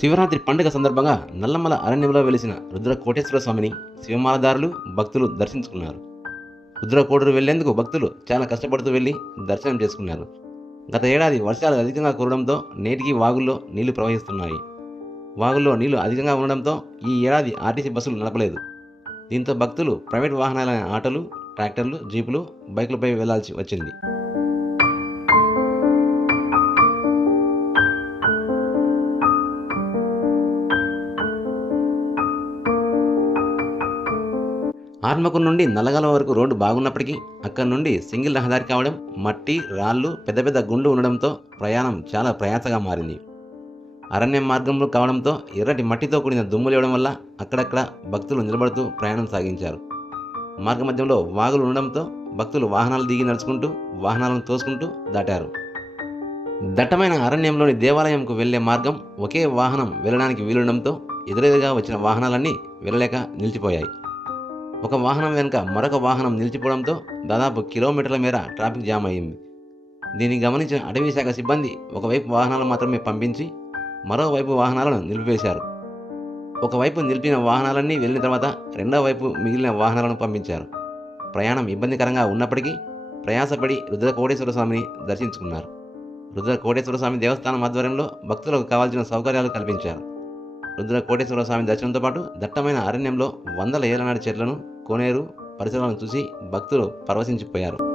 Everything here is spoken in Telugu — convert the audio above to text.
శివరాత్రి పండుగ సందర్భంగా నల్లమల అరణ్యంలో వెలిసిన రుద్రకోటేశ్వర స్వామిని శివమాలదారులు భక్తులు దర్శించుకున్నారు. రుద్రకోటూరు వెళ్లేందుకు భక్తులు చాలా కష్టపడుతూ వెళ్లి దర్శనం చేసుకున్నారు. గత ఏడాది వర్షాలు అధికంగా కురవడంతో నేటికి వాగుల్లో నీళ్లు ప్రవహిస్తున్నాయి. వాగుల్లో నీళ్లు అధికంగా ఉండడంతో ఈ ఏడాది ఆర్టీసీ బస్సులు నడపలేదు. దీంతో భక్తులు ప్రైవేట్ వాహనాలైన ఆటోలు, ట్రాక్టర్లు, జీపులు, బైకులపై వెళ్లాల్సి వచ్చింది. ఆర్మకూరు నుండి నల్లగల వరకు రోడ్డు బాగున్నప్పటికీ అక్కడి నుండి సింగిల్ రహదారి కావడం, మట్టి, రాళ్లు, పెద్ద పెద్ద గుండ్లు ఉండడంతో ప్రయాణం చాలా ప్రయాసగా మారింది. అరణ్యం మార్గంలో కావడంతో ఎర్రటి మట్టితో కూడిన దుమ్ము లేవడం వల్ల అక్కడక్కడ భక్తులు నిలబడుతూ ప్రయాణం సాగించారు. మార్గమధ్యంలో వాగులు ఉండడంతో భక్తులు వాహనాలు దిగి నడుచుకుంటూ వాహనాలను తోసుకుంటూ దాటారు. దట్టమైన అరణ్యంలోని దేవాలయంకు వెళ్లే మార్గం ఒకే వాహనం వెళ్లడానికి వీలుండడంతో ఎదురెదురుగా వచ్చిన వాహనాలన్నీ వెళ్ళలేక నిలిచిపోయాయి. ఒక వాహనం వెనుక మరొక వాహనం నిలిచిపోవడంతో దాదాపు కిలోమీటర్ల మేర ట్రాఫిక్ జామ్ అయింది. దీన్ని గమనించిన అటవీ శాఖ సిబ్బంది ఒకవైపు వాహనాలు మాత్రమే పంపించి మరోవైపు వాహనాలను నిలిపివేశారు. ఒకవైపు నిలిపిన వాహనాలన్నీ వెళ్ళిన తర్వాత రెండో వైపు మిగిలిన వాహనాలను పంపించారు. ప్రయాణం ఇబ్బందికరంగా ఉన్నప్పటికీ ప్రయాసపడి రుద్రకోటేశ్వర స్వామిని దర్శించుకున్నారు. రుద్రకోటేశ్వర స్వామి దేవస్థానం ఆధ్వర్యంలో భక్తులకు కావాల్సిన సౌకర్యాలు కల్పించారు. రుద్రకోటేశ్వర స్వామి దర్శనంతో పాటు దట్టమైన అరణ్యంలో వందల ఏళ్ల నాటి చెట్లను, కోనేరు పరిసరాలను చూసి భక్తులు పరవశించిపోయారు.